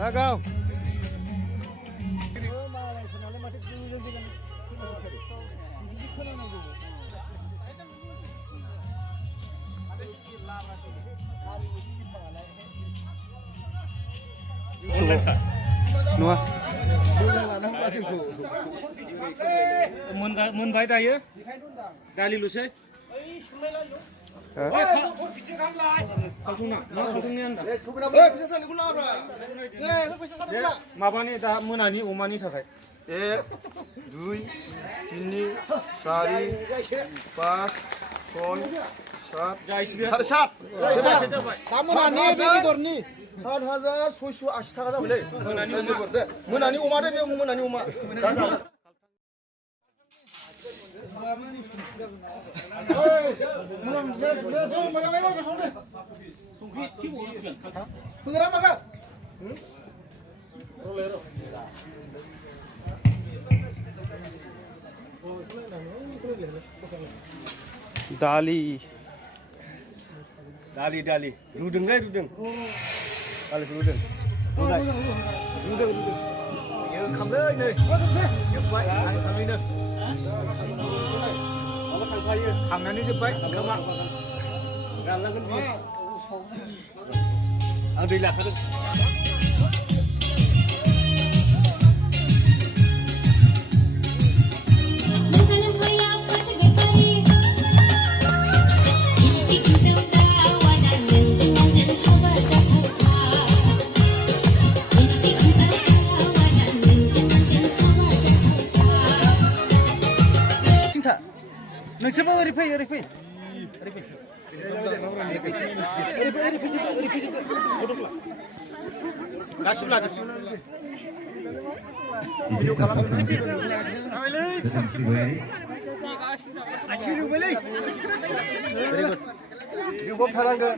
Nagaw. Nuah. मोनबाय दायो दालिल'सै माबानि दा मोनानि अमानि थाखाय 1 2 3 4 5 6 7 7,680 थाखा जाबायलै मोनानि अमा दे बे मोनानि अमा Dali. Dali. Rudeng guys, rudeng. Dali rudeng. Rudeng. Như không đấy này. Giúp vậy, ăn thằng đi nữa. thằng này giúp vậy, các bạn. Làm cái gì? Ăn đi là được. Coba repeat. Kasih belajar. Video kalam. Very good. You go tharanga.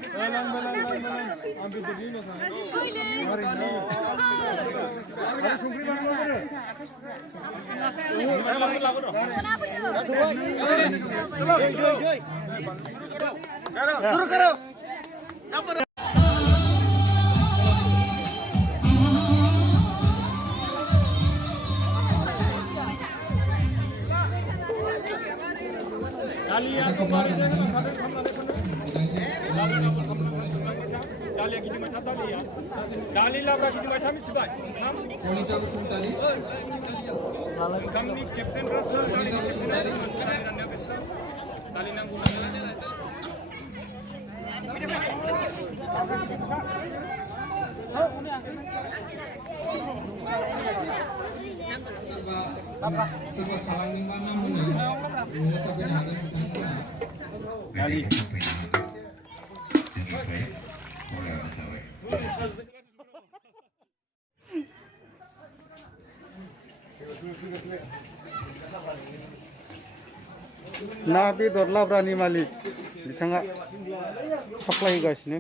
Serba kalangan mana menang, sampai ada kali. Nabi Dorlabrani Malik. Di tengah supply guys ni.